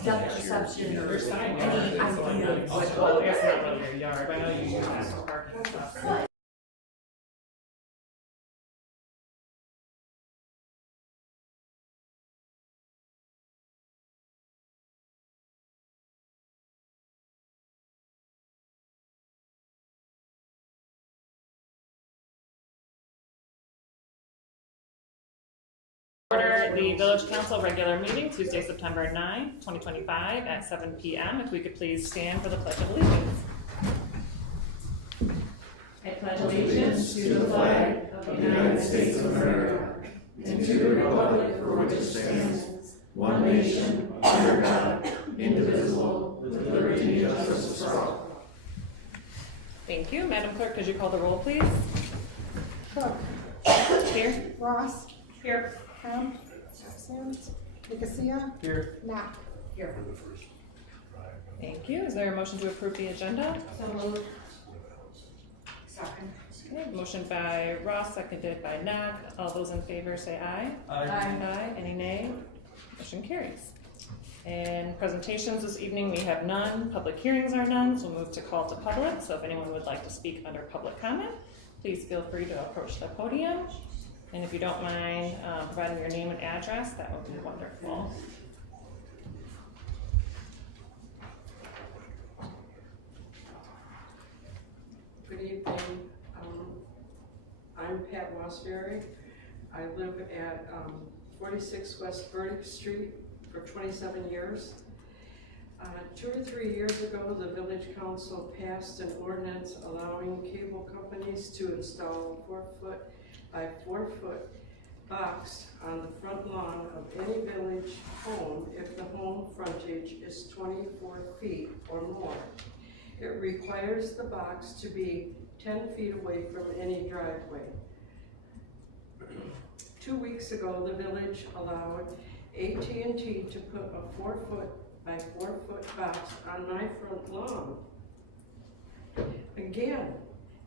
depth perception or Your sign any yard, it's idea of like, what. well, it's not really your yard, but I know you use that for parking and stuff. Order the Village Council regular meeting Tuesday, September 9, 2025 at 7 p.m. If we could please stand for the Pledge of Allegiance. I pledge allegiance to the flag of the United States of America and to the republic for which it stands, one nation, under God, indivisible, with liberty and justice for all. Thank you. Madam Clerk, could you call the roll, please? Cook. Here. Ross. Here. Kemp. Sims. Nicosia. Here. Knapp. Here. Thank you. Is there a motion to approve the agenda? So moved. Second. Okay, motion by Ross, seconded by Knack. All those in favor say aye. Aye. Aye. Any nay? Motion carries. And presentations this evening, we have none. Public hearings are none, so we'll move to call to public. So if anyone would like to speak under public comment, please feel free to approach the podium. And if you don't mind providing your name and address, that would be wonderful. Good evening. I'm Pat Wasbury. I live at 46 West Burdick Street for 27 years. 2 or 3 years ago, the Village Council passed an ordinance allowing cable companies to install 4-foot by 4-foot box on the front lawn of any village home if the home frontage is 24 feet or more. It requires the box to be 10 feet away from any driveway. 2 weeks ago, the village allowed AT&T to put a 4-foot by 4-foot box on my front lawn. Again,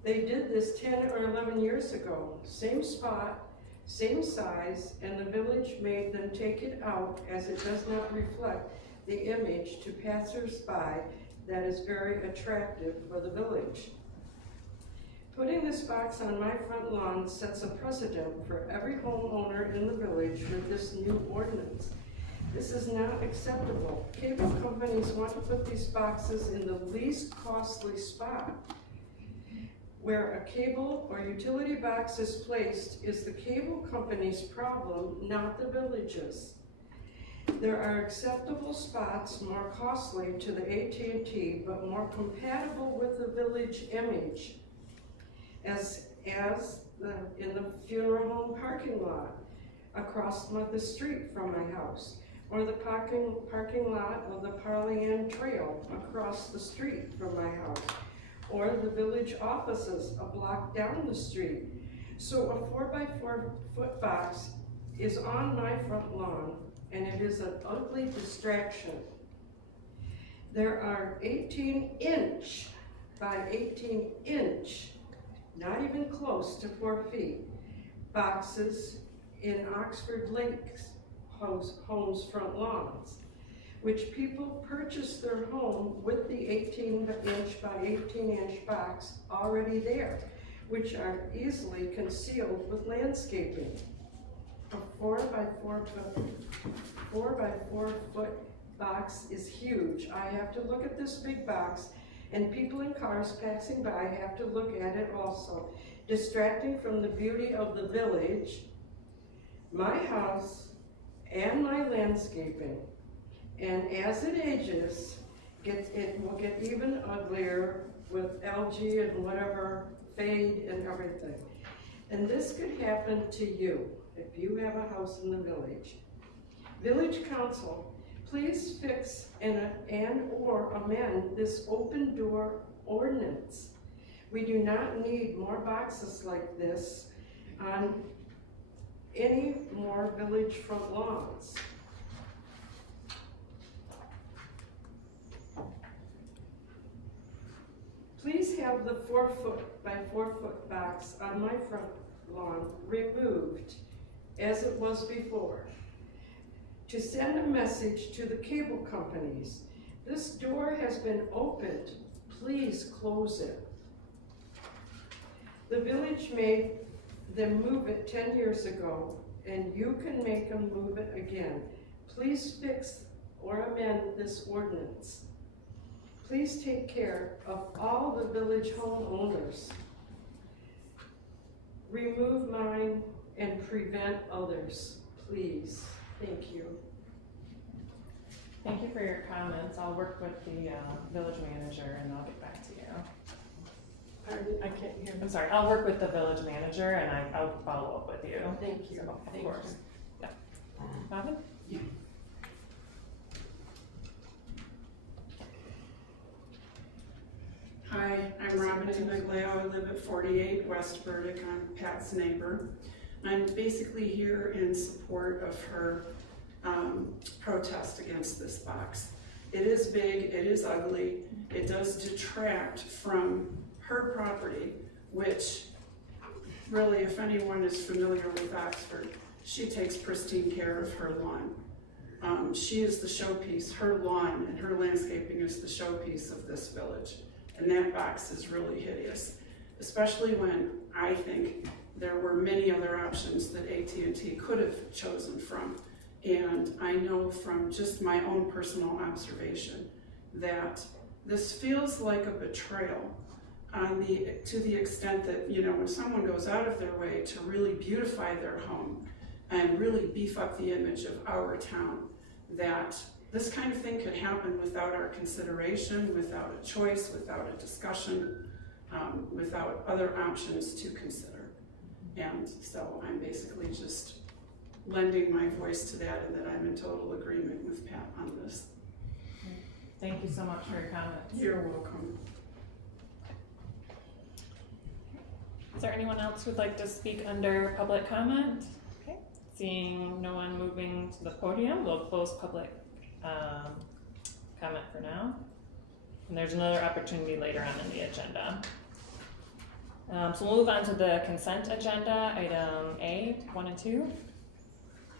they did this 10 or 11 years ago. Same spot, same size, and the village made them take it out as it does not reflect the image to passers-by that is very attractive for the village. Putting this box on my front lawn sets a precedent for every homeowner in the village with this new ordinance. This is not acceptable. Cable companies want to put these boxes in the least costly spot. Where a cable or utility box is placed is the cable company's problem, not the village's. There are acceptable spots more costly to the AT&T, but more compatible with the village image, as in the funeral home parking lot across the street from my house, or the parking lot of the Parlian Trail across the street from my house, or the village offices a block down the street. So a 4 by 4 foot box is on my front lawn, and it is an ugly distraction. There are 18-inch by 18-inch, not even close to 4 feet, boxes in Oxford Lakes homes' front lawns, which people purchase their home with the 18-inch by 18-inch box already there, which are easily concealed with landscaping. A 4 by 4 foot box is huge. I have to look at this big box, and people in cars passing by have to look at it also, distracting from the beauty of the village, my house, and my landscaping. And as it ages, it will get even uglier with algae and whatever, fade and everything. And this could happen to you if you have a house in the village. Village Council, please fix and or amend this open door ordinance. We do not need more boxes like this on any more village front lawns. Please have the 4-foot by 4-foot box on my front lawn removed as it was before. to send a message to the cable companies. This door has been opened. Please close it. The village made them move it 10 years ago, and you can make them move it again. Please fix or amend this ordinance. Please take care of all the village homeowners. Remove mine and prevent others, please. Thank you. Thank you for your comments. I'll work with the village manager and I'll get back to you. Pardon, I can't hear. I'm sorry, I'll work with the village manager and I'll follow up with you. Thank you. So, of Thank course. you. Yeah. Robin? Hi, I'm Robin DiMaglio. I live at 48 West Burdick. I'm Pat's neighbor. I'm basically here in support of her protest against this box. It is big, it is ugly, it does detract from her property, which really, if anyone is familiar with Oxford, she takes pristine care of her lawn. She is the showpiece. Her lawn and her landscaping is the showpiece of this village. And that box is really hideous, especially when I think there were many other options that AT&T could have chosen from. And I know from just my own personal observation that this feels like a betrayal to the extent that, you know, when someone goes out of their way to really beautify their home and really beef up the image of our town, that this kind of thing could happen without our consideration, without a choice, without a discussion, without other options to consider. And so I'm basically just lending my voice to that, and that I'm in total agreement with Pat on this. Thank you so much for your comments. You're welcome. Is there anyone else who'd like to speak under public comment? Okay. Seeing no one moving to the podium, we'll close public comment for now. And there's another opportunity later on in the agenda. So we'll move on to the consent agenda, item A, 1 and 2.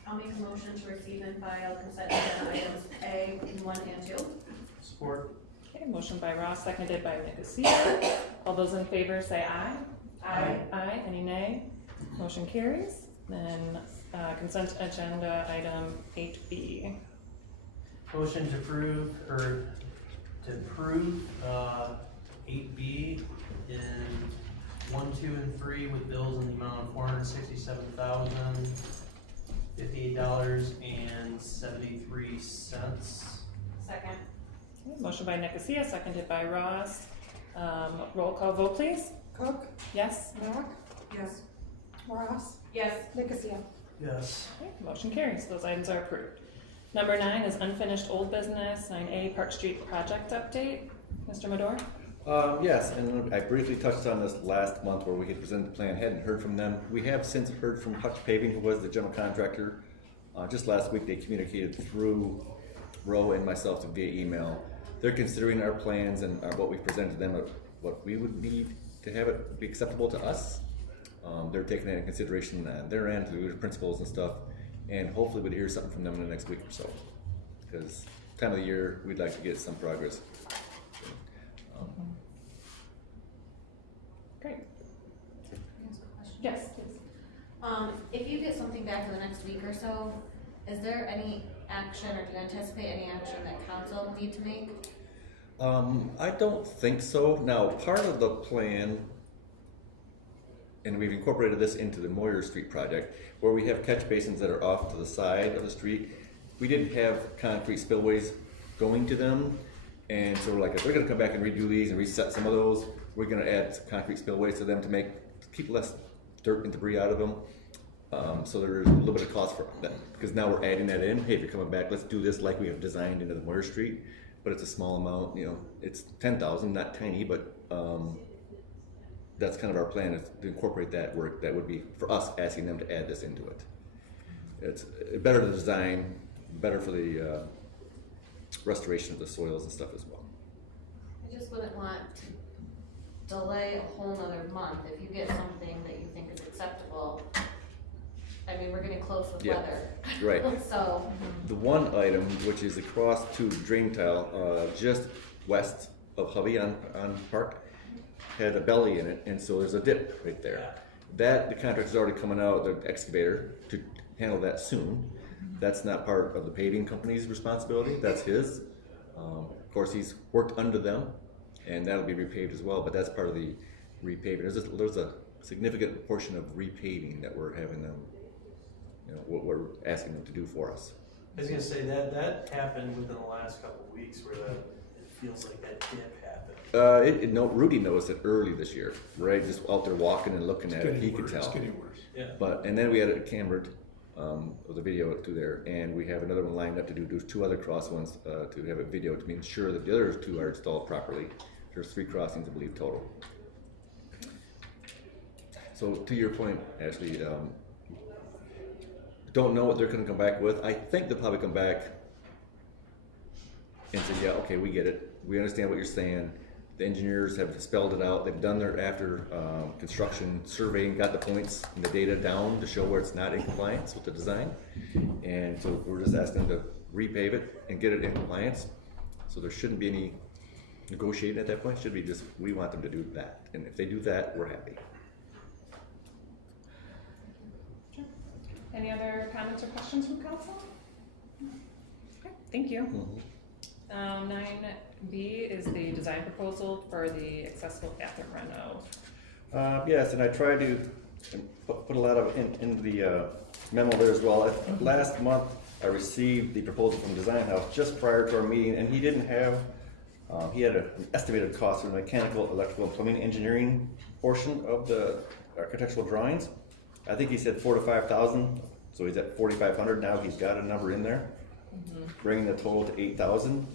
I'll make a motion to receive and file consent agenda items A, 1 and 2. Support. Okay, motion by Ross, seconded by Nicosia. All those in favor say aye. Aye. Aye. Any nay? Motion carries. Then consent agenda item 8B. Motion to approve 8B in 1, 2, and 3 with bills in the amount of $467,058.73. Second. Okay, motion by Nicosia, seconded by Ross. Roll call vote, please. Cook, Yes? Mack, Yes. Ross, Yes. Nicosia. Yes. Okay, motion carries. Those items are approved. Number 9 is unfinished old business. 9A, Park Street project update. Mr. Madore? Yes, and I briefly touched on this last month where we had presented the plan, hadn't heard from them. We have since heard from Hutch Paving, who was the general contractor. Just last week they communicated through Roe and myself via email. They're considering our plans and what we presented to them, of what we would need to have it be acceptable to us. They're taking that into consideration on their end, through the principals and stuff, and hopefully we'll hear something from them in the next week or so. Because time of the year, we'd like to get some progress. Great. Can I ask a question? Yes, please. If you get something back in the next week or so, is there any action, or do you anticipate any action that council will need to make? I don't think so. Now, part of the plan, and we've incorporated this into the Moyer Street project, where we have catch basins that are off to the side of the street. We didn't have concrete spillways going to them, and so we're like, if we're gonna come back and redo these and reset some of those, we're gonna add some concrete spillways to them to keep less dirt and debris out of them. So there's a little bit of cost for that, because now we're adding that in. Hey, if you're coming back, let's do this like we have designed into the Moyer Street, but it's a small amount, you know, it's 10,000, not tiny, but that's kind of our plan, is to incorporate that work. That would be for us asking them to add this into it. It's better to design, better for the restoration of the soils and stuff as well. I just wouldn't want to delay a whole nother month if you get something that you think is acceptable. I I mean, we're getting close with Yeah. weather. Right. So, The one item, which is across to drain tile, just west of Hubby on Park, had a belly in it, and so there's a dip right there. That, the contractor's already coming out, the excavator, to handle that soon. That's not part of the paving company's responsibility, that's his. Of course, he's worked under them, and that'll be repaved as well, but that's part of the repaving. There's a significant portion of repaving that we're having them, what we're asking them to do for us. I was gonna say that happened within the last couple of weeks where it feels like that dip happened. Rudy noticed it early this year, right? Just out there walking and looking at it, he could It's tell. getting worse. Yeah. And then we had it cambered, with a video through there, and we have another one lined up to do 2 other cross ones, to have it videoed to make sure that the other 2 are installed properly. There's 3 crossings, I believe, total. So to your point, Ashley, don't know what they're gonna come back with. I think they'll probably come back and say, yeah, okay, we get it. We understand what you're saying. The engineers have spelled it out. They've done their after construction surveying, got the points and the data down to show where it's not in compliance with the design. And so we're just asking them to repave it and get it in compliance. So there shouldn't be any negotiating at that point. It should be just, we want them to do that. And if they do that, we're happy. Any other comments or questions from council? Okay, thank you. 9B is the design proposal for the accessible bathroom reno. Yes, and I tried to put a lot of in the memo there as well. Last month, I received the proposal from Design House just prior to our meeting, and he didn't have, he had an estimated cost for the mechanical, electrical, and plumbing engineering portion of the architectural drawings. I think he said 4,000 to 5,000, so he's at 4,500 now. He's got a number in there, bringing the total to 8,000.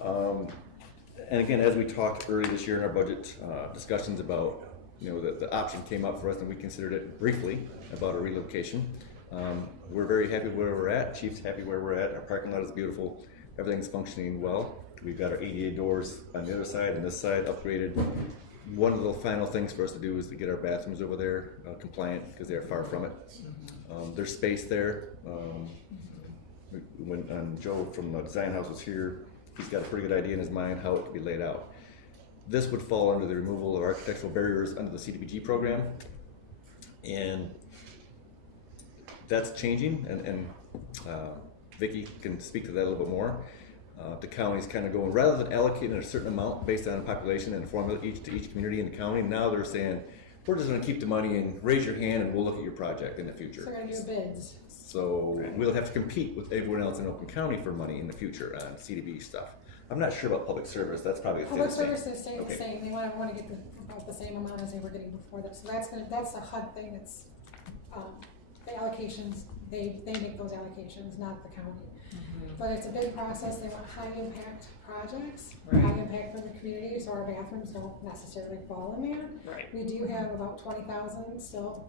And again, as we talked early this year in our budget discussions about, the option came up for us, and we considered it briefly about a relocation. We're very happy where we're at. Chief's happy where we're at. Our parking lot is beautiful. Everything's functioning well. We've got our ADA doors on the other side and this side upgraded. One of the final things for us to do is to get our bathrooms over there compliant, because they're far from it. There's space there. When Joe from the Design House was here, he's got a pretty good idea in his mind how it could be laid out. This would fall under the removal of architectural barriers under the CDBG program, and that's changing, and Vicki can speak to that a little bit more. The county's kind of going, rather than allocating a certain amount based on population and a formula to each community in the county, now they're saying, we're just gonna keep the money and raise your hand and we'll look at your project in the future. So we're gonna do bids. So we'll have to compete with everyone else in Oakland County for money in the future on CDB stuff. I'm not sure about public service, that's probably the Public same. services stay the Okay. same, they wanna get about the same amount as they were getting before that, so that's a HUD thing, it's, the allocations, they make those allocations, not the county. But it's a big process, they want high impact projects, Right. high impact for the community, so our bathrooms don't necessarily fall in there. Right. We do have about 20,000 still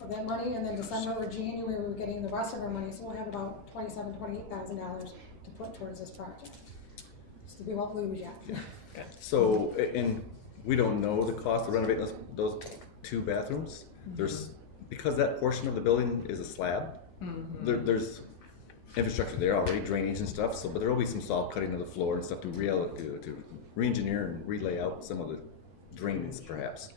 of that money, and then December or January, we're getting the rest of our money, so we'll have about $28,000 to put towards this project. So we won't lose yet. So, and we don't know the cost of renovating those 2 bathrooms. There's, because that portion of the building is a slab, there's infrastructure there already, drainage and stuff, so, but there will be some saw cutting of the floor and stuff to re-engineer and relay out some of the drains perhaps.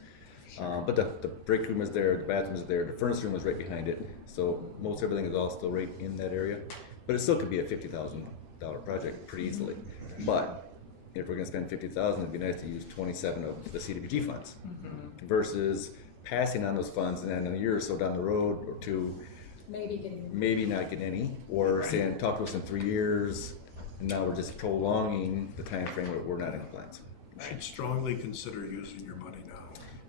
But the break room is there, the bathroom is there, the furnace room is right behind it, so most everything is all still right in that area. But it still could be a $50,000 project pretty easily. But if we're gonna spend $50,000, it'd be nice to use 27 of the CDBG funds versus passing on those funds and then in a year or so down the road or 2, maybe not get any, or saying, talk to us in 3 years, and now we're just prolonging the time frame where we're not in compliance. Should strongly consider using your money now.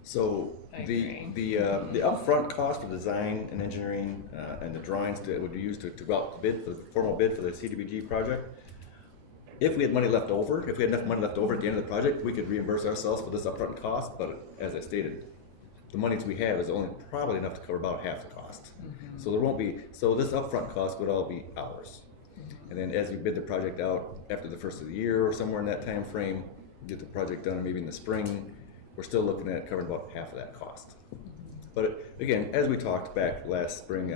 So I the upfront cost of design and engineering and the drawings that would be used to go out to bid, the formal bid for the CDBG project, if we had money left over, if we had enough money left over at the end of the project, we could reimburse ourselves for this upfront cost, but as I stated, the monies we have is only probably enough to cover about half the cost. So there won't be, so this upfront cost would all be ours. And then as we bid the project out after the first of the year or somewhere in that time frame, get the project done maybe in the spring, we're still looking at covering about half of that cost. But again, as we talked back last spring,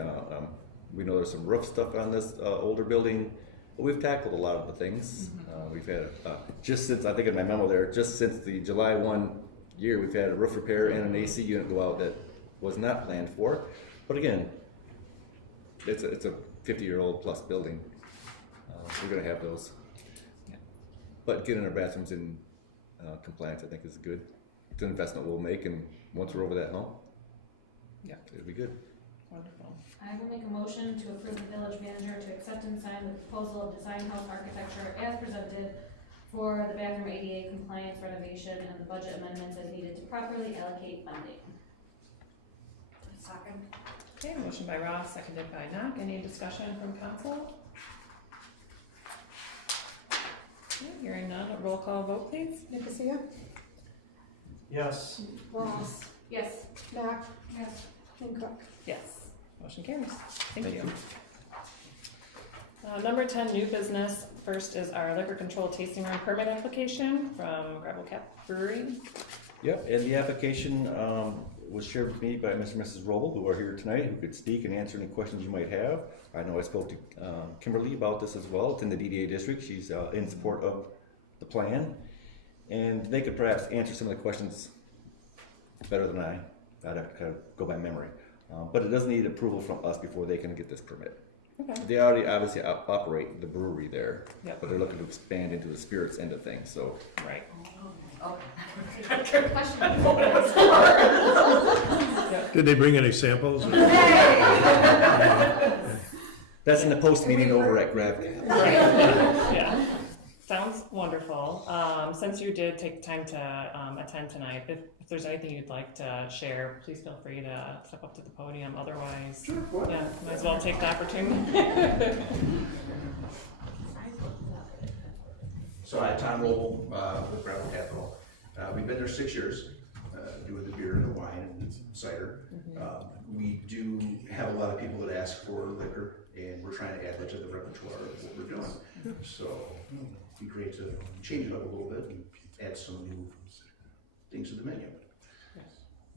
we know there's some roof stuff on this older building, but we've tackled a lot of the things. We've had, just since, I think in my memo there, just since the July 1 year, we've had a roof repair and an AC unit go out that was not planned for. But again, it's a 50-year-old plus building. We're gonna have those. But getting our bathrooms in compliance, I think, is good. It's an investment we'll make, and once we're over that hump, Yeah. it'll be good. Wonderful. I will make a motion to approve the village manager to accept and sign the proposal of Design House Architecture as presented for the bathroom ADA compliance renovation and the budget amendments as needed to properly allocate funding. Second. Okay, motion by Ross, seconded by Knock. Any discussion from council? Okay, hearing none, a roll call vote, please. Nicosia, Yes. Ross, Yes. Knapp. Yes. And Cook. Yes, motion carries. Thank you. Number 10, new business. First is our liquor control tasting room permit application from Gravel Cap Brewery. Yep, and the application was shared with me by Mr. and Mrs. Roble, who are here tonight, who could speak and answer any questions you might have. I know I spoke to Kimberly about this as well. It's in the DDA district. She's in support of the plan. And they could perhaps answer some of the questions better than I. I'd have to kind of go by memory. But it does need approval from us before they can get this permit. Okay. They already obviously operate the brewery there, Yep. but they're looking to expand into the spirits end of things, so. Right. Did they bring any samples? That's in the post meeting over at Grab. Yeah. Sounds wonderful. Since you did take the time to attend tonight, if there's anything you'd like to share, please feel free to step up to the podium. Otherwise, yeah, might as well take the opportunity. So I'm Tom Roble with Gravel Capital. We've been there 6 years, doing the beer and the wine and cider. We do have a lot of people that ask for liquor, and we're trying to add that to the repertoire of what we're doing. So it'd be great to change it up a little bit and add some new things to the menu.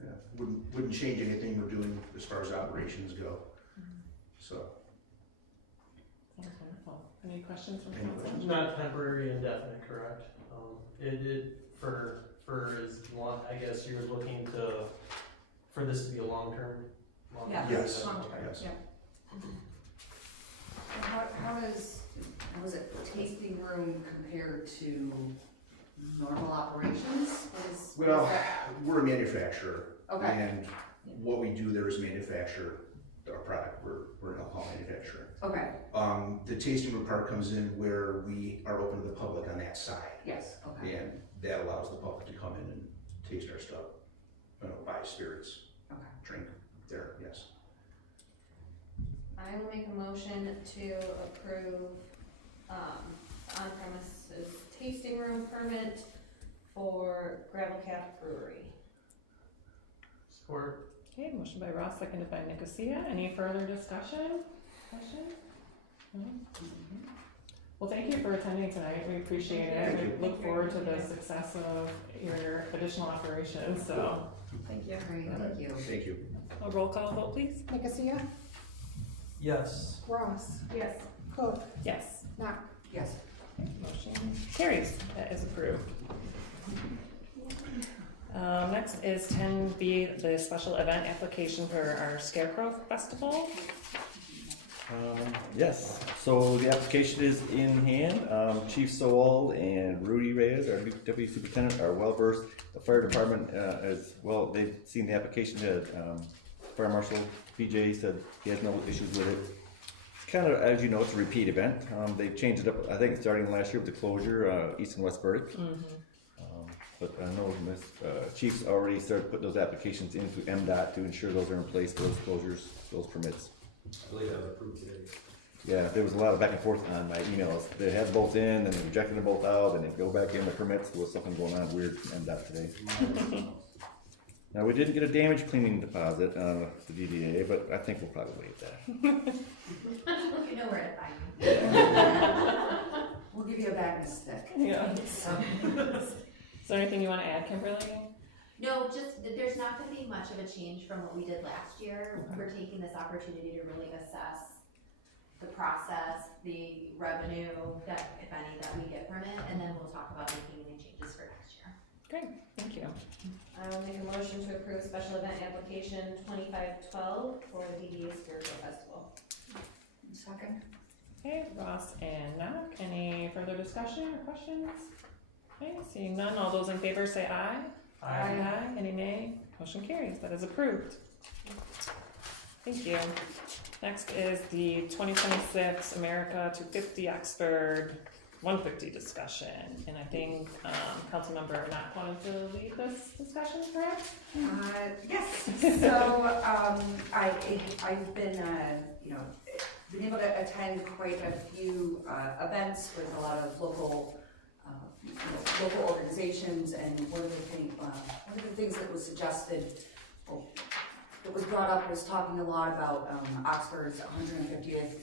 Yeah, wouldn't change anything we're doing as far as operations go. So. Wonderful. Any questions from Any council? questions? Not temporary, indefinite, correct? It for as long, I guess you were looking for this to be a long-term? Yeah. Yes. Yes. How is it tasting room compared to normal operations? Well, we're a manufacturer. Okay. And what we do there is manufacture our product. We're an alcohol manufacturer. Okay, The tasting room part comes in where we are open to the public on that side. yes, okay, And that allows the public to come in and taste our stuff, buy spirits, okay. drink there, yes. I will make a motion to approve on-premises tasting room permit for Gravel Cap Brewery. Support. Okay, motion by Ross, seconded by Nicosia. Any further discussion? Questions? No? Well, thank you for attending tonight. We appreciate it. Thank We look forward to the success of your additional operations. So, Thank you. Great, thank you. Thank you. a roll call vote, please. Nicosia, Yes. Ross, Yes. Cook, Yes. Knapp. Yes. Motion carries. That is approved. Next is 10B, the special event application for our Scarecrow Festival. Yes, so the application is in hand. Chief Sowell and Rudy Reyes, our deputy superintendent, are well versed. The fire department as well, they've seen the application. Fire Marshal BJ said he has no issues with it. It's kind of, as you know, it's a repeat event. They changed it up, I think, starting last year with the closure, East and West Burdick. But I know Chief's already started putting those applications into MDOT to ensure those are in place for those closures, those permits. I believe that was approved today. Yeah, there was a lot of back and forth on my emails. They had both in, and they rejected them both out, and they go back in the permits. There was something going on weird in MDOT today. Now, we didn't get a damage cleaning deposit on the DDA, but I think we'll probably waive that. You know where to find me. We'll give you a bag of stick. Yeah. Is there anything you want to add, Kimberly? No, just, there's not gonna be much of a change from what we did last year. We're taking this opportunity to really assess the process, the revenue that, if any, that we get from it, and then we'll talk about making any changes for next year. Great, thank you. I will make a motion to approve special event application 2512 for the DDA Scarecrow Festival. Second. Okay, Ross and Knock, any further discussion or questions? Okay, seeing none, all those in favor say aye. Aye. Any nay? Motion carries, that is approved. Thank you. Next is the 2026 America 250 Oxford 150 discussion, and I think Councilmember Knock wanted to lead this discussion, correct? Yes, so I've been, been able to attend quite a few events with a lot of local organizations, and one of the things that was suggested, that was brought up, was talking a lot about Oxford's 150th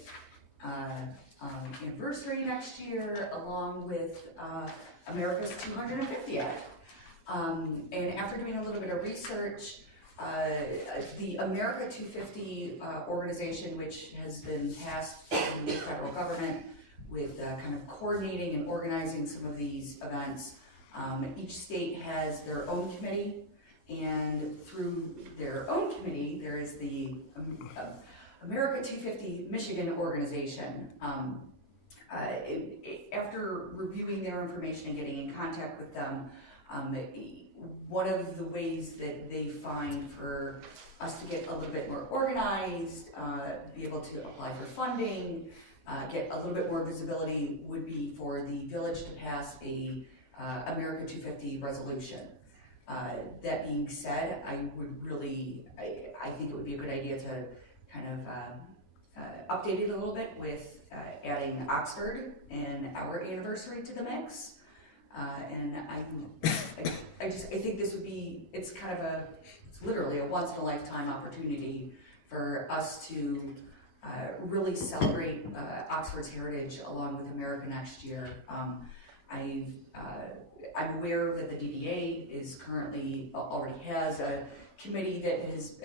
anniversary next year, along with America's 250th. And after doing a little bit of research, the America 250 organization, which has been tasked from the federal government with kind of coordinating and organizing some of these events, each state has their own committee, and through their own committee, there is the America 250 Michigan organization. After reviewing their information and getting in contact with them, one of the ways that they find for us to get a little bit more organized, be able to apply for funding, get a little bit more visibility, would be for the village to pass a America 250 resolution. That being said, I think it would be a good idea to kind of update it a little bit with adding Oxford and our anniversary to the mix. And I think this would be, it's literally a once in a lifetime opportunity for us to really celebrate Oxford's heritage along with America next year. I'm aware that the DDA is currently, already has a committee that has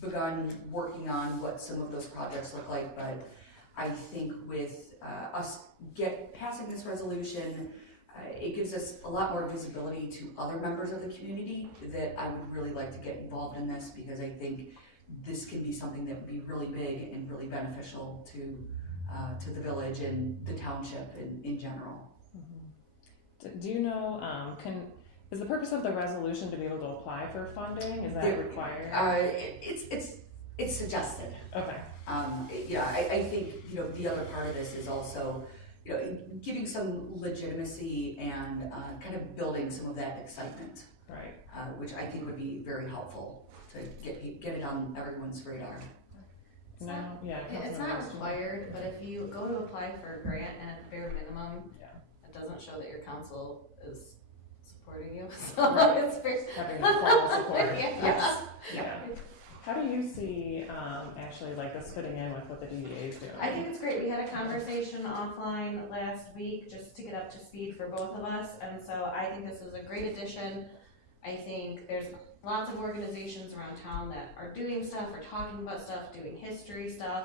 begun working on what some of those projects look like, but I think with us passing this resolution, it gives us a lot more visibility to other members of the community that I would really like to get involved in this, because I think this can be something that would be really big and really beneficial to the village and the township in general. Do you know, is the purpose of the resolution to be able to apply for funding? Is that required? It's suggested. Okay. I think, the other part of this is also, giving some legitimacy and kind of building some of that excitement. Right. Which I think would be very helpful to get it on everyone's radar. It's not required, but if you go to apply for a grant and at the bare minimum, it doesn't show that your council is supporting you. So it's very having formal support. Yes. Yeah. How do you see actually like this fitting in with what the DDA is doing? I think it's great. We had a conversation offline last week just to get up to speed for both of us, and so I think this is a great addition. I think there's lots of organizations around town that are doing stuff, or talking about stuff, doing history stuff.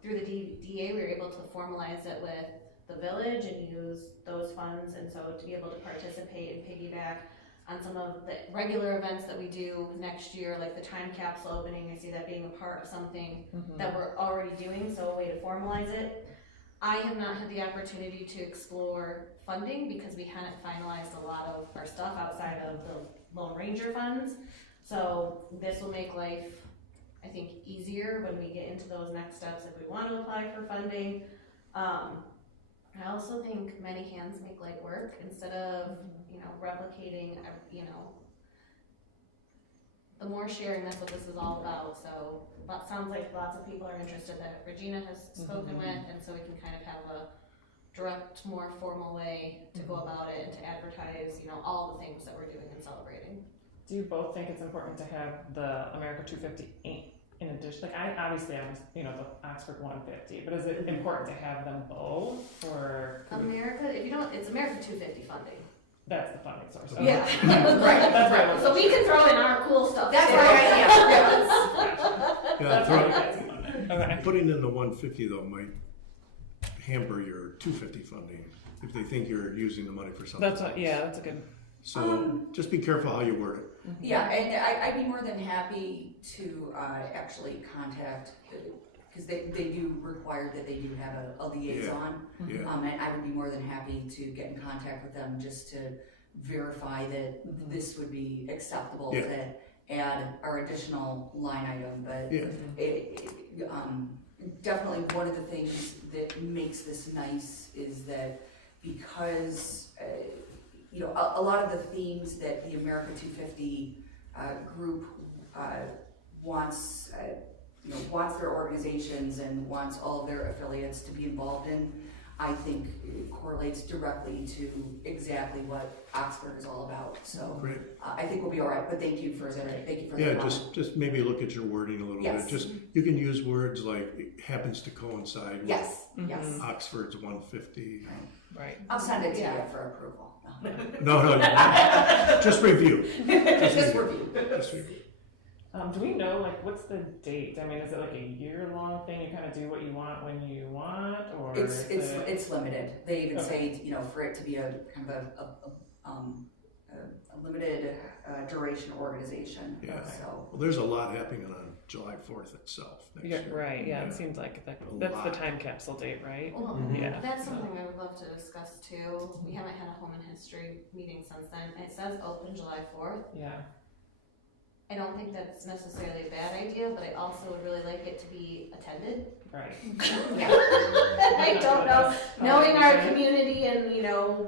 Through the DDA, we were able to formalize it with the village and use those funds, and so to be able to participate and piggyback on some of the regular events that we do next year, like the time capsule opening, I see that being a part of something that we're already doing, so a way to formalize it. I have not had the opportunity to explore funding because we hadn't finalized a lot of our stuff outside of the Lone Ranger funds. So this will make life, I think, easier when we get into those next steps if we want to apply for funding. I also think many hands make light work instead of, replicating, the more sharing, that's what this is all about. So that sounds like lots of people are interested that Regina has spoken with, and so we can kind of have a direct, more formal way to go about it and to advertise, all the things that we're doing and celebrating. Do you both think it's important to have the America 250 in addition? Like, I obviously have, the Oxford 150, but is it important to have them both, or? America, if you don't, it's America 250 funding. That's the funding source. Yeah. Right, That's right. So we can throw in our cool stuff. That's too. right, yeah. Yeah, That's throw- how you guys fund it. Okay. Putting in the 150 though might hamper your 250 funding if they think you're using the money for something That's what, else. yeah, that's a good. So just be careful how you word it. Yeah, and I'd be more than happy to actually contact, because they do require that they do have a liaison. Yeah. And I would be more than happy to get in contact with them just to verify that this would be acceptable Yeah. to add our additional line item, but Yeah. definitely one of the things that makes this nice is that because, a lot of the themes that the America 250 group wants their organizations and wants all of their affiliates to be involved in, I think it correlates directly to exactly what Oxford is all about. So Great. I think we'll be all right. But thank you for the Yeah, comment. just maybe look at your wording a little Yes. bit. Just, you can use words like it happens to coincide with Yes, yes. Oxford's 150. Right. I'll send it to you for approval. No, just review. Just review. Just review. Do we know, like, what's the date? I mean, is it like a year-long thing? You kind of do what you want when you want, or is it... It's limited. They even Okay. say, for it to be a kind of a limited duration organization. Yeah. So Well, there's a lot happening on July 4th itself next Yeah, year. right, yeah, Yeah. it seems like that's A the lot. time capsule date, right? Well, Yeah. that's something I would love to discuss too. We haven't had a home and history meeting since then. It says open July 4th. Yeah. I don't think that's necessarily a bad idea, but I also would really like it to be attended. Right. I don't know, knowing our community and,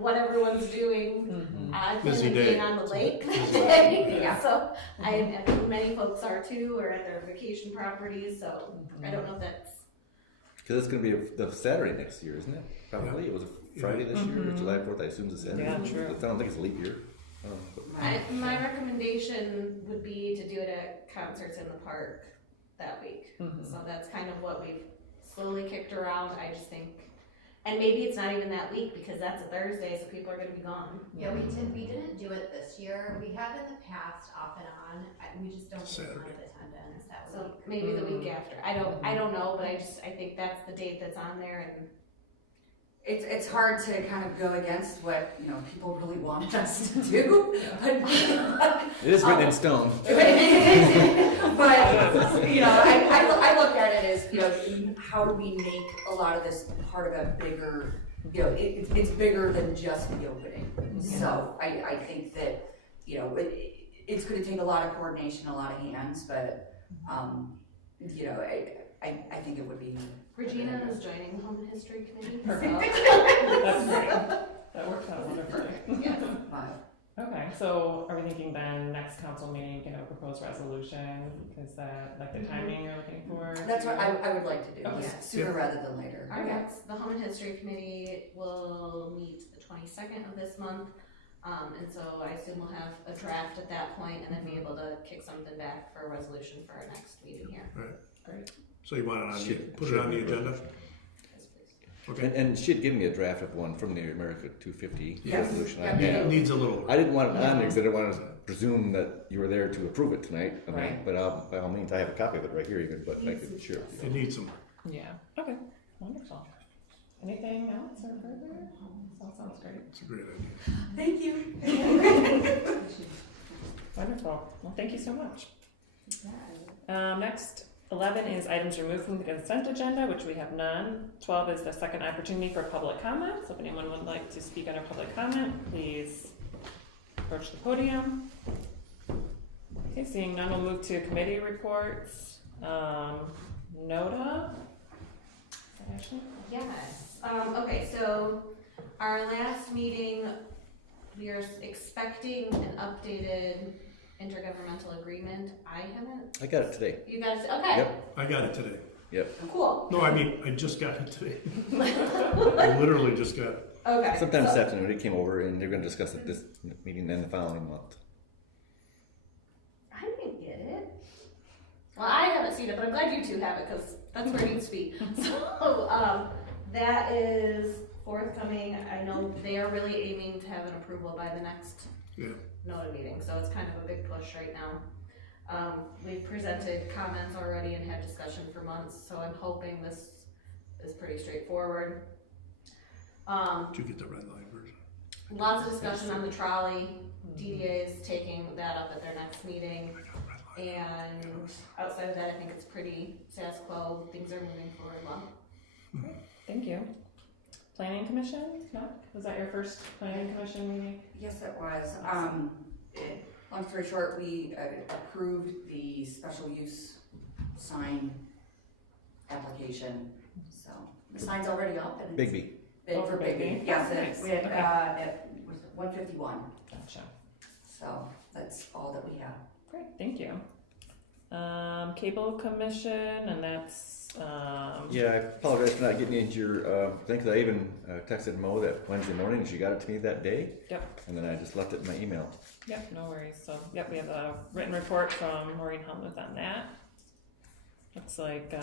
what everyone's doing, Mm-hmm. I plan Busy on day. being on the lake. Busy day. Yeah. So many folks are too, or at their vacation properties, so I don't know if that's, Because it's going to be the Saturday next year, isn't it? Probably. It was a Friday this year, Mhm. July 4th, I assume it's a Saturday. Yeah, true. I don't think it's a leap year. But my recommendation would be to do it at concerts in the park that week. Mhm. So that's kind of what we've slowly kicked around, I just think, and maybe it's not even that week because that's a Thursday, so people are gonna be gone. Yeah, we didn't do it this year. We have in the past off and on. We just don't get a ton of Saturday. attendance that So week. maybe the week after. I don't know, but I think that's the date that's on there, and it's hard to kind of go against what people really want us to do, but it is written in stone. but I look at it as how do we make a lot of this part of a bigger it's bigger than just the opening. So I think that it's going to take a lot of coordination, a lot of hands, but I think it would be. Regina is joining the Home and History Committee. Perfect. So. That's great. That works out wonderfully. Yeah. Okay, so are we thinking then next council meeting you can have a proposed resolution? Is that like the timing you're looking for? That's what I would like to do, Okay. sooner rather than later. Our next, the Home and History Committee will meet the 22nd of this month, and so I assume we'll have a draft at that point and then be able to kick something back for a resolution for our next meeting here. Great. So you want it on Should- put it on the agenda? Yes, please. Okay. And she had given me a draft of one from the America 250 Yes. resolution I Yeah. It had. needs a little. I didn't want it on there because I didn't want to presume that you were there to approve it tonight. I mean, Right. But by all means, I have a copy of it right here even, but I could share it. It needs some. Yeah, okay, wonderful. Anything else or further? That sounds great. It's a great idea. Thank you. Wonderful. Well, thank you so much. Next, 11 is items removed from the consent agenda, which we have none. 12 is the second opportunity for public comment. So if anyone would like to speak under public comment, please approach the podium. Okay, seeing none, we'll move to committee reports. Noda? Is that Ashley? Yes, okay, so our last meeting, we are expecting an updated intergovernmental agreement. I haven't, I got it today. you guys, okay, Yep. I got it today. cool. No, I mean, I just got it today. I literally just got it. Okay. Sometime this so- afternoon, it came over and they're going to discuss it this meeting and the following month. I didn't get it. Well, I haven't seen it, but I'm glad you two have it, because that's where it needs to be. So, that is forthcoming. I know they are really aiming to have an approval by the next Yeah. NODA meeting, so it's kind of a big push right now. We've presented comments already and had discussion for months, so I'm hoping this is pretty straightforward. Did you get the red line version? Lots of discussion on the trolley. DDA is taking that up at their next meeting. And outside of that, I think it's pretty status quo. Things are moving forward well. Thank you. Planning Commission, no? Was that your first Planning Commission meeting? Yes, it was. Long story short, we approved the special use sign application. So the sign's already up and it's Bigby. big Oh, for Bigby. Bigby. Yes, Nice. we had, Okay. at, was it 151. Gotcha. So that's all that we have. Great, thank you. Cable Commission, and that's, Yeah, I apologize for not getting into your thing, 'cause I even texted Mo that Wednesday morning, and she got it to me that day. Yep. And then I just left it in my email. Yep, no worries. So, yep, we have a written report from Maureen Helmuth on that. Looks like,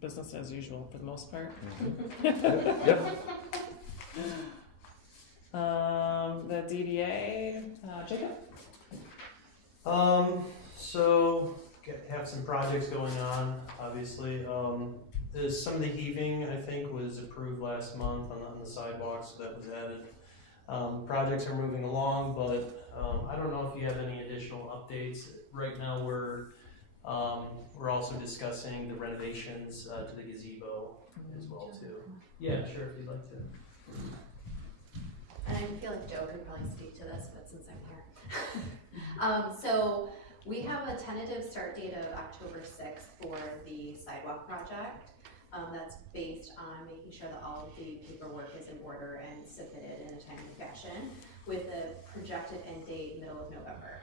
business as usual for the most part. Yep. The DDA, Jacob? So have some projects going on, obviously. There's some of the heaving, I think, was approved last month on the sidewalks, so that was added. Projects are moving along, but I don't know if you have any additional updates. Right now, we're also discussing the renovations to the gazebo as well too. Yeah, sure, if you'd like to. And I feel like Joe could probably speak to this, but since I'm here. So we have a tentative start date of October 6th for the sidewalk project. That's based on making sure that all of the paperwork is in order and submitted in a timely fashion with a projected end date middle of November.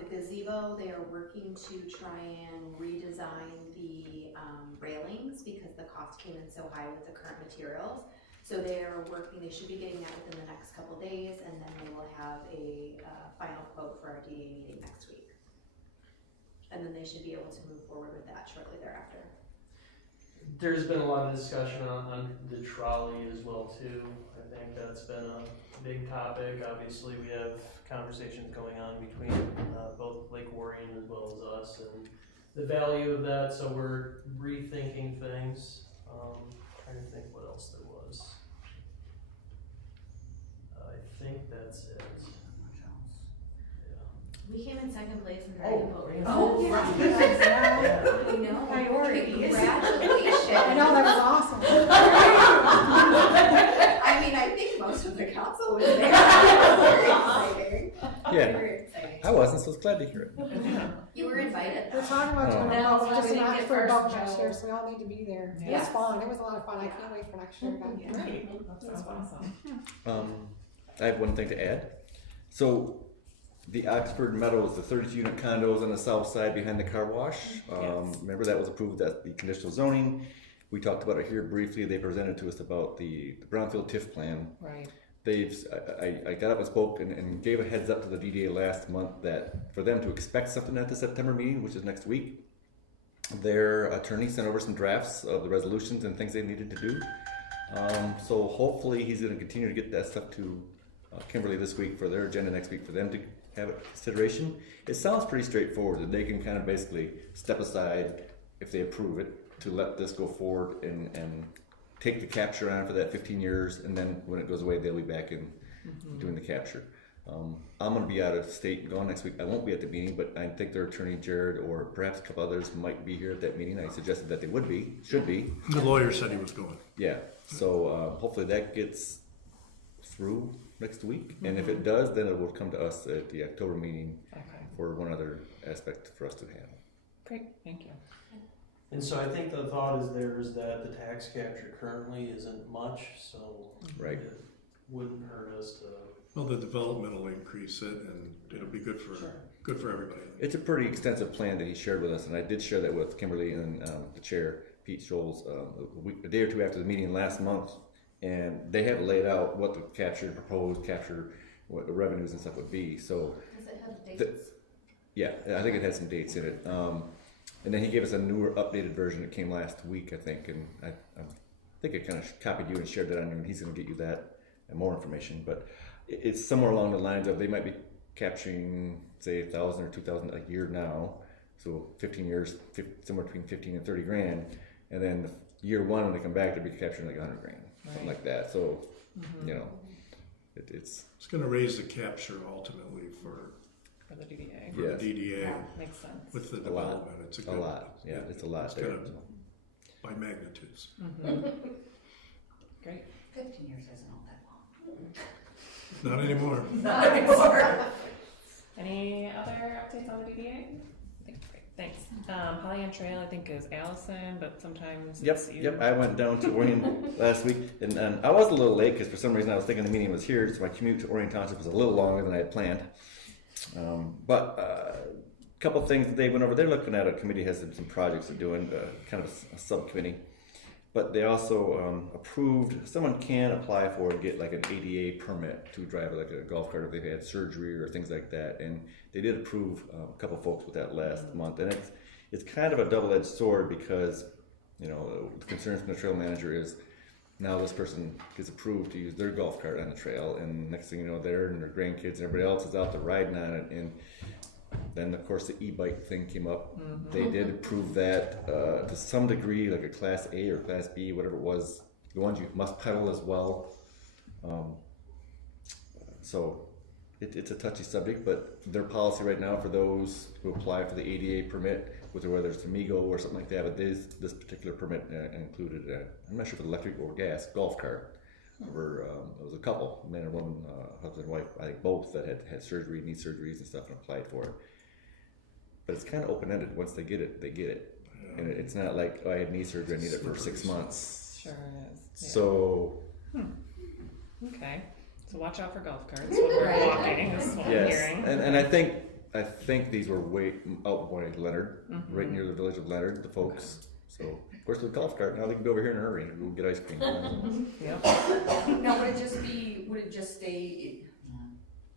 The gazebo, they are working to try and redesign the railings because the cost came in so high with the current materials. So they are working, they should be getting that within the next couple days, and then they will have a final quote for our DDA meeting next week. And then they should be able to move forward with that shortly thereafter. There's been a lot of discussion on the trolley as well too. I think that's been a big topic. Obviously, we have conversations going on between both Lake Warren as well as us and the value of that. So we're rethinking things. Trying to think what else there was. I think that's it. We came in second place in Dragon Boat Race. Oh, yeah. I know. Priorities. Congratulations. I know, that was awesome. I mean, I think most of the council was there. Very exciting. Yeah. Very exciting. I wasn't, so I was glad to hear it. You were invited. We're talking about doing That a was boat, why just we an didn't get Oxford first, boat next Joe. year, so we all need to be there. It was Yes. fun, it was a lot of fun, I can't wait for next year again. Great, that sounds awesome. I have one thing to add. So, the Oxford Meadows, the 32-unit condos on the south side behind the car wash. Yes. Remember that was approved at the conditional zoning. We talked about it here briefly. They presented to us about the Brownfield TIF plan. Right. I got up and spoke and gave a heads up to the DDA last month that for them to expect something at the September meeting, which is next week. Their attorney sent over some drafts of the resolutions and things they needed to do. So hopefully he's going to continue to get that stuff to Kimberly this week for their agenda next week for them to have it consideration. It sounds pretty straightforward that they can kind of basically step aside if they approve it to let this go forward and take the capture on for that 15 years, and then when it goes away, they'll be back in doing the capture. I'm going to be out of state and gone next week. I won't be at the meeting, but I think their attorney Jared or perhaps a couple others might be here at that meeting. I suggested that they would be, should be. The lawyer said he was going. Yeah, so hopefully that gets through next week, and if it does, then it will come to us at the October meeting Okay, for one other aspect for us to have. great, thank you. And so I think the thought is that the tax capture currently isn't much, so Right. it wouldn't hurt us to. Well, the development will increase it, and it'll be good for everybody. It's a pretty extensive plan that he shared with us, and I did share that with Kimberly and the chair, Pete Scholes, a day or two after the meeting last month, and they have laid out what the proposed capture, what the revenues and stuff would be. So, Does it have dates? yeah, I think it had some dates in it. And then he gave us a newer, updated version that came last week, I think, and think I kind of copied you and shared that on you, and he's gonna get you that and more information, but it's somewhere along the lines of they might be capturing, say, 1,000 or 2,000 a year now, so 15 years, somewhere between 15 and 30 grand, and then year one when they come back, they'll be capturing like 100 grand, something like that. So, you know, it's going to raise the capture ultimately for the DDA. the DDA Yeah. Makes sense. with the A lot. development. It's a a good, lot. Yeah, it's a lot It's there. gonna- by magnitudes. Great. 15 years isn't all that long. Not anymore. Not anymore. Any other updates on the DDA? I think great. Thanks. Pollyant Trail, I think is Allison, but sometimes Yep, it's you. yep. I went down to Orion last week, and I was a little late because for some reason I was thinking the meeting was here, so my commute to Orion Township was a little longer than I had planned. But a couple of things that they went over. They're looking at a committee has some projects they're doing, kind of a subcommittee. But they also approved someone can apply for and get like an ADA permit to drive like a golf cart if they've had surgery or things like that. And they did approve a couple of folks with that last month. And it's kind of a double-edged sword because, you know, the concerns from the trail manager is now this person gets approved to use their golf cart on the trail, and next thing you know, they're and their grandkids and everybody else is out there riding on it. And then of course the e-bike thing came up. They did approve that to some degree, like a class A or class B, whatever it was. The ones you must pedal as well. So it's a touchy subject, but their policy right now for those who apply for the ADA permit, whether it's Amigo or something like that, but this particular permit included, I'm not sure if it's electric or gas, golf cart. Over, it was a couple, man and woman, husband and wife, I think both, that had surgery, knee surgeries and stuff, and applied for it. But it's kind of open-ended. Once they get it, they get it. And it's not like, oh, I had knee surgery, I need it for 6 months. Sure is. Yeah. So, Okay. So watch out for golf carts when we're walking, is what I'm yes. hearing. And I think these were way out by Leonard, right near the village of Leonard, the folks. So, of course, with golf cart, now they can be over here in a hurry and go get ice cream. Yep. Now, would it just stay,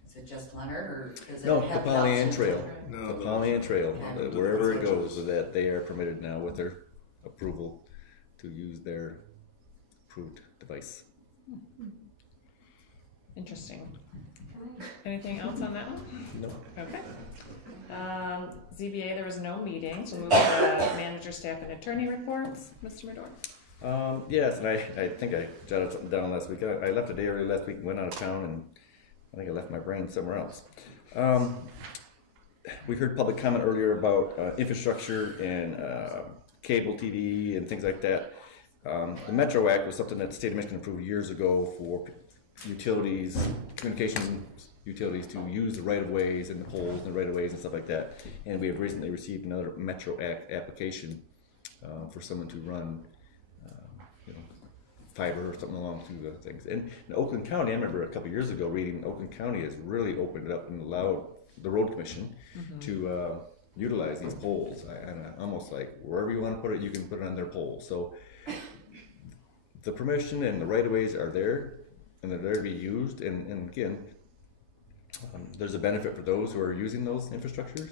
is it just Leonard, or does it No, have the the Pollyant option? Trail. No, The Pollyant Trail, Yeah. wherever it goes, so that they are permitted now with their approval to use their approved device. Interesting. Anything else on that one? No. Okay. ZBA, there was no meeting, so move to manager, staff, and attorney reports. Mr. Madore? Yes, and I think I jotted something down last week. I left a day early last week and went out of town, and I think I left my brain somewhere else. We heard public comment earlier about infrastructure and cable TV and things like that. The Metro Act was something that the state of Michigan approved years ago for utilities, communication utilities to use the right-of-ways and the poles and the right-of-ways and stuff like that. And we have recently received another Metro Act application for someone to run fiber or something along through the things. And in Oakland County, I remember a couple years ago reading Oakland County has really opened it up and allowed the road commission to utilize these poles. And almost like wherever you want to put it, you can put it on their pole. So the permission and the right-of-ways are there, and they're there to be used. And again, there's a benefit for those who are using those infrastructures.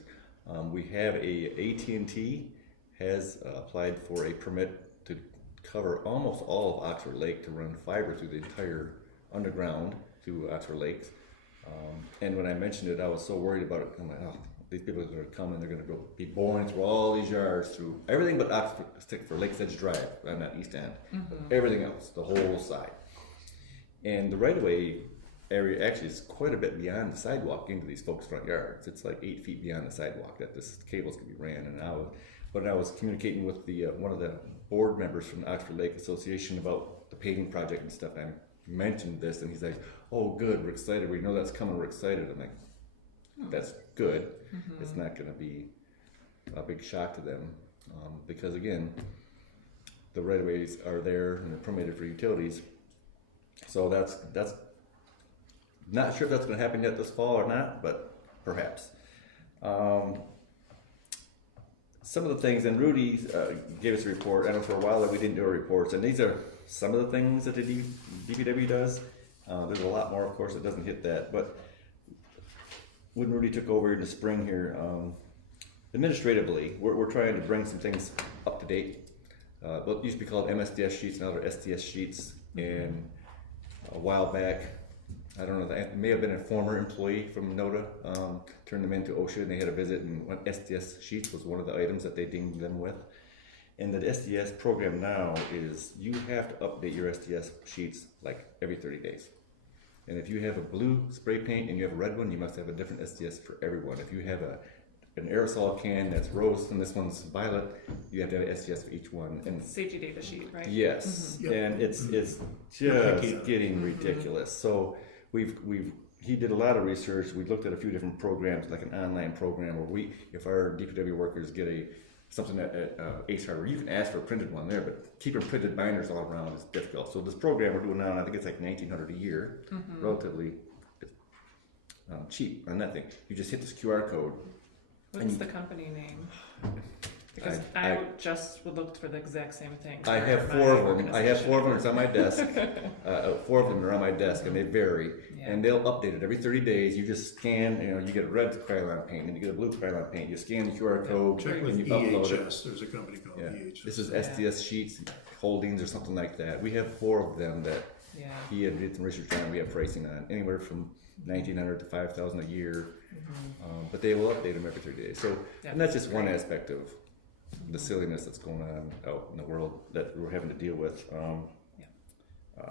We have AT&T has applied for a permit to cover almost all of Oxford Lake to run fiber through the entire underground to Oxford Lakes. And when I mentioned it, I was so worried about it. I'm like, oh, these people are going to come and they're going to go be boring through all these yards, through everything but Oxford, stick for Lakes Edge Drive on that east end. Everything else, the whole side. And the right-of-way area actually is quite a bit beyond the sidewalk into these folks' front yards. It's like 8 feet beyond the sidewalk that this cables can be ran. And I was communicating with the one of the board members from the Oxford Lake Association about the paving project and stuff. I mentioned this, and he's like, "Oh, good, we're excited. We know that's coming. We're excited." I'm like, "That's good. It's not going to be a big shock to them because again, the right-of-ways are there and they're permitted for utilities. So that's not sure if that's going to happen yet this fall or not, but perhaps." Some of the things, and Rudy gave us a report. I know for a while that we didn't do our reports, and these are some of the things that the DPW does. There's a lot more, of course, that doesn't hit that. But when Rudy took over in the spring here, administratively, we're trying to bring some things up to date. well, it used to be called MSDS sheets, now they're SDS sheets. And a while back, I don't know, that may have been a former employee from NODA, turned them into OSHA, and they had a visit, and SDS sheets was one of the items that they dinged them with. And the SDS program now is you have to update your SDS sheets like every 30 days. And if you have a blue spray paint and you have a red one, you must have a different SDS for everyone. If you have an aerosol can that's rose and this one's violet, you have to have an SDS for each one. And Safety data sheet, right? yes, Yep. and it's just getting ridiculous. So he did a lot of research. We looked at a few different programs, like an online program where if our DPW workers get something at Ace Hardware, you can ask for a printed one there, but keeping printed binders all around is difficult. So this program we're doing now, I think it's like $1,900 a year, relatively cheap on nothing. You just hit this QR code. What's the company name? Because I just looked for the exact same thing. I have four of them. It's on my desk. 4 of them are on my desk, and they vary. Yeah. And they'll update it every 30 days. You just scan, you get a red Krylon paint, and you get a blue Krylon paint. You scan the QR code, Check and with you upload it. EHS, there's a company called Yeah. EHS. This is SDS Sheets Holdings or something like that. We have 4 of them that he had did some research on. We have pricing on anywhere from $1,900 to $5,000 a year. But they will update them every 30 days. So, and that's just one aspect of the silliness that's going on out in the world that we're having to deal with.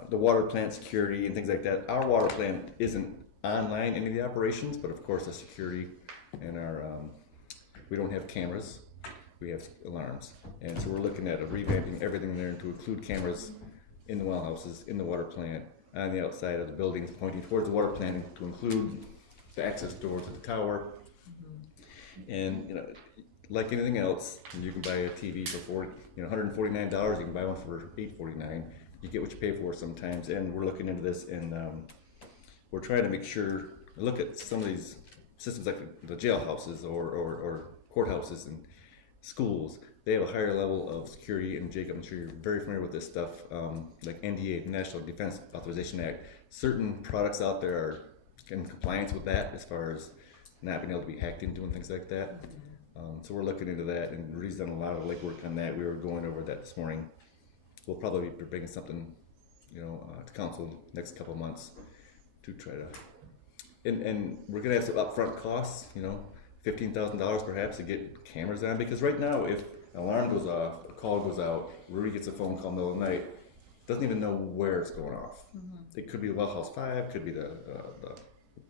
The water plant security and things like that. Our water plant isn't online any of the operations, but of course the security and our we don't have cameras. We have alarms, and so we're looking at revamping everything there to include cameras in the well houses, in the water plant, on the outside of the buildings pointing towards the water plant, to include the access doors to the tower. And like anything else, you can buy a TV for $149. You can buy one for $849. You get what you pay for sometimes. And we're looking into this, and we're trying to make sure. Look at some of these systems like the jailhouses or courthouses and schools. They have a higher level of security. And Jacob, I'm sure you're very familiar with this stuff, like NDA, National Defense Authorization Act. Certain products out there are in compliance with that, as far as not being able to be hacked into and things like that. So we're looking into that, and Rudy's done a lot of legwork on that. We were going over that this morning. We'll probably be bringing something, to council next couple of months to try to, and we're gonna have some upfront costs, $15,000 perhaps to get cameras on, because right now if an alarm goes off, a call goes out, Rudy gets a phone call in the middle of the night, doesn't even know where it's going off. It could be the well house 5, could be the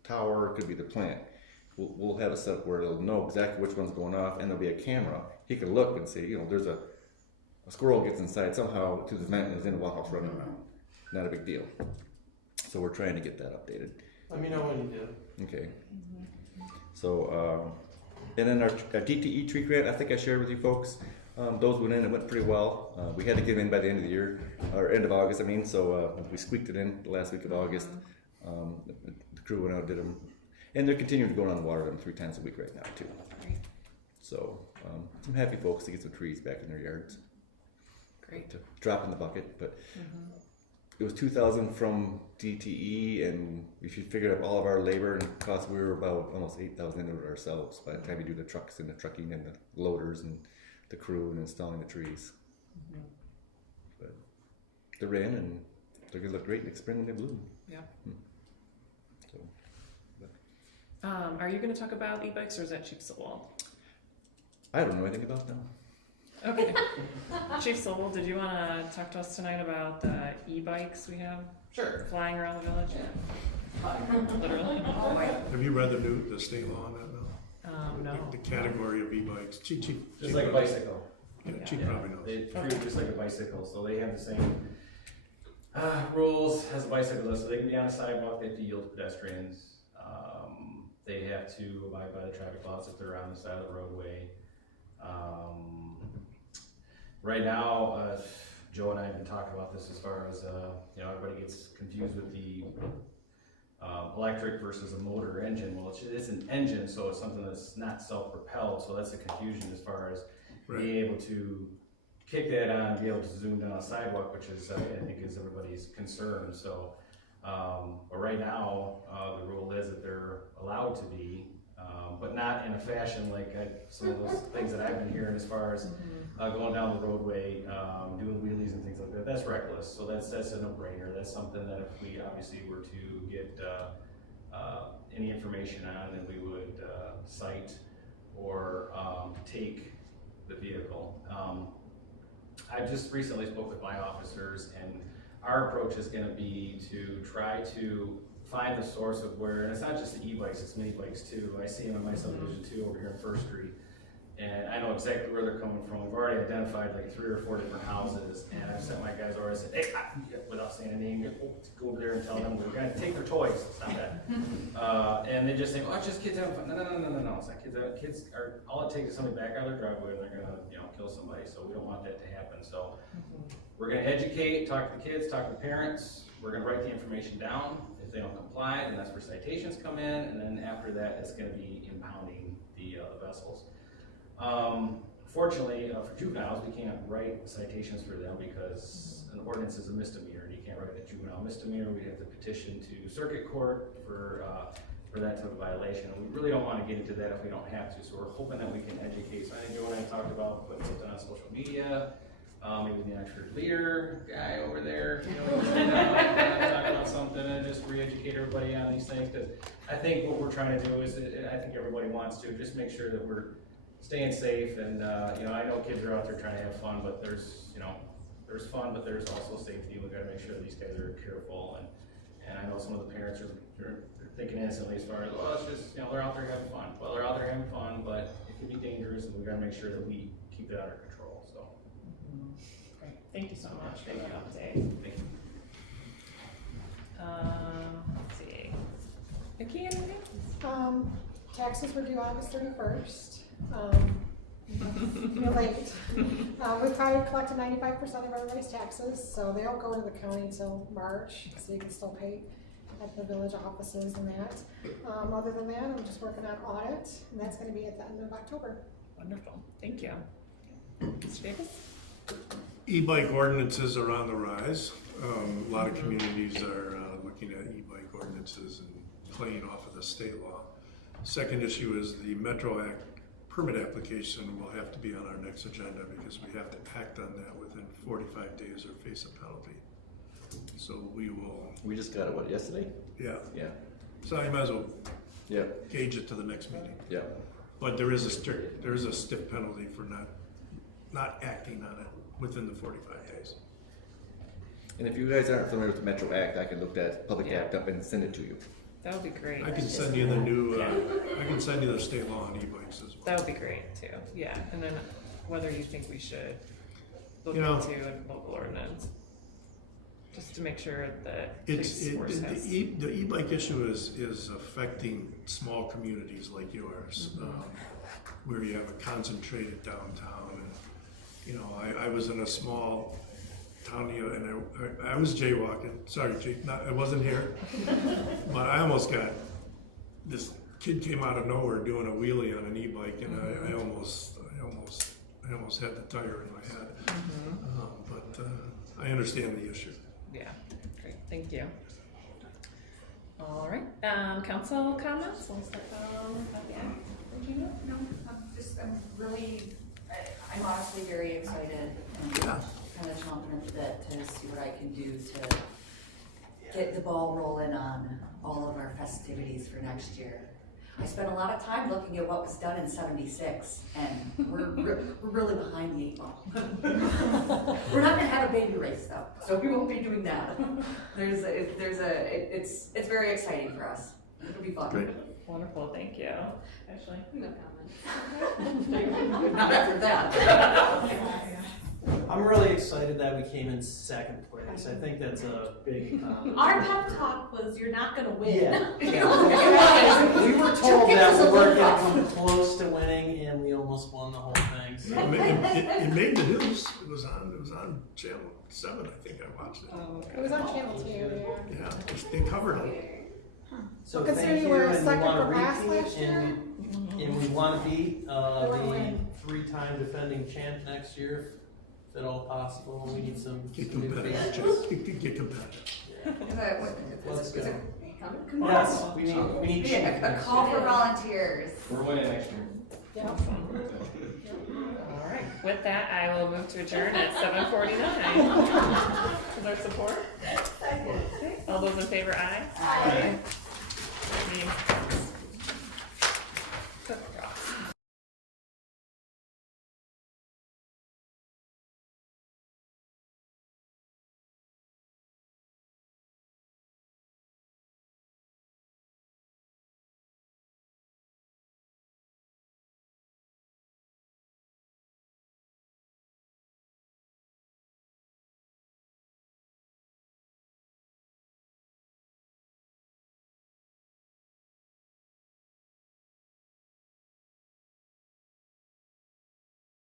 tower, could be the plant. We'll have a setup where it'll know exactly which one's going off, and there'll be a camera. He can look and see, there's a squirrel gets inside somehow to the vent and is in the well house running around. Not a big deal. So we're trying to get that updated. Let me know when you do. Okay. So, and then our DTE tree grant, I think I shared with you folks. Those went in, it went pretty well. We had to get them in by the end of the year, or end of August, so we squeaked it in the last week of August. The crew went out and did them. And they're continuing to go around the water them 3 times a week right now, too. So, some happy folks to get some trees back in their yards. Great. To drop in the bucket, but it was $2,000 from DTE, and if you figure up all of our labor and costs, we were about almost $8,000 into it ourselves by the time we do the trucks and the trucking and the loaders and the crew and installing the trees. But they're in, and they're gonna look great next spring when they bloom. Yeah. So, Are you going to talk about e-bikes, or is that Chief Sowell? I don't know anything about them. Okay. Chief Sowell, did you want to talk to us tonight about the e-bikes we have? Sure. Flying around the village? Literally. Have you read the state law on that now? No. The category of e-bikes. Chief, Just like a bicycle. Yeah, Chief probably knows. They treat it just like a bicycle, so they have the same rules as a bicycle does. So they can be on a sidewalk, they have to yield to pedestrians. They have to abide by the traffic laws if they're on the side of the roadway. Right now, Joe and I have been talking about this as far as, everybody gets confused with the electric versus a motor engine. Well, it's an engine, so it's something that's not self-propelled, so that's the confusion as far as being able to kick that on and be able to zoom down a sidewalk, which is, I think, is everybody's concern. So, but right now, the rule is that they're allowed to be but not in a fashion like some of those things that I've been hearing as far as going down the roadway, doing wheelies and things like that. That's reckless, so that's a no-brainer. That's something that if we obviously were to get any information on, then we would cite or take the vehicle. I just recently spoke with my officers, and our approach is going to be to try to find the source of where, and it's not just the e-bikes, it's mini bikes too. I see them in my subdivision too over here in First Street, and I know exactly where they're coming from. We've already identified like 3 or 4 different houses, and I've sent my guys over and said, hey, without saying a name, go over there and tell them we're going to take their toys. It's not that. And they just think, oh, it's just kids having fun. No, it's not kids. Kids are, all it takes is somebody back out of their driveway and they're going to, kill somebody. So we don't want that to happen. So we're going to educate, talk to the kids, talk to the parents. We're going to write the information down. If they don't comply, then that's where citations come in. And then after that, it's going to be impounding the vessels. Fortunately, for juveniles, we can't write citations for them because an ordinance is a misdemeanor. You can't write a juvenile misdemeanor. We have to petition to circuit court for that type of violation. And we really don't want to get into that if we don't have to. So we're hoping that we can educate. So I think Joe and I talked about putting something on social media. Maybe the Oxford leader guy over there, talk about something and just re-educate everybody on these things. Because I think what we're trying to do is, I think everybody wants to, just make sure that we're staying safe. And I know kids are out there trying to have fun, but there's fun, but there's also safety. We've got to make sure that these guys are careful. And I know some of the parents are thinking innocently as far as, oh, it's just, they're out there having fun. Well, they're out there having fun, but it can be dangerous, and we've got to make sure that we keep that under control. So. Great. Thank you so much for the update. Thank you. Let's see. Vicki, anything? Taxes were due August 31st. You're late. We've probably collected 95% of everybody's taxes, so they don't go to the county until March, so you can still pay at the village offices and that. Other than that, I'm just working on audit, and that's going to be at the end of October. Wonderful. Thank you. Mr. Davis? E-bike ordinances are on the rise. A lot of communities are looking at e-bike ordinances and playing off of the state law. Second issue is the Metro Act permit application will have to be on our next agenda because we have to act on that within 45 days or face a penalty. So we will. We just got it, what, yesterday? Yeah. Yeah. So I might as well Yeah. gauge it to the next meeting. Yeah. But there is a stiff penalty for not acting on it within the 45 days. And if you guys aren't familiar with the Metro Act, I can look that public act up and send it to you. That would be great. I can send you the new, I can send you the state law on e-bikes as well. That would be great too. Yeah. And then whether you think we should look You know, into a local ordinance, just to make sure that The e-bike issue is affecting small communities like yours, where you have a concentrated downtown. And I was in a small town, and I was jaywalking. Sorry, I wasn't here, but I almost got, this kid came out of nowhere doing a wheelie on an e-bike, and I almost had the tire in my head. But I understand the issue. Yeah, great, thank you. All right, council comments, we'll start at the end. Regina? No, I'm honestly very excited and kind of confident to see what I can do to get the ball rolling on all of our festivities for next year. I spent a lot of time looking at what was done in '76, and we're really behind the 8 ball. We're not gonna have a baby race though, so we won't be doing that. It's very exciting for us. It'll be fun. Great. Wonderful, thank you. Ashley? No comments. Not after that. I'm really excited that we came in second place. I think that's a big accomplishment. Our pep talk was, you're not gonna win. Yeah. We were told that we weren't gonna come close to winning, and we almost won the whole thing. So. It made the news. It was on Channel 7, I think I watched it. It was on Channel 2, Yeah, they covered it. So Well, thank considering you, we were and we second want from to last repeat, year. and we want to beat the win. 3-time defending champ next year, if at all possible. We need some Get new competitive. faces. Get competitive. Let's go. Come on. Yes, we need. Yeah, a call for volunteers. We're winning next year. Yeah. All right, with that, I will move to adjourn at 7:49. Is there support? Okay. All those in favor, aye? Aye. Meeting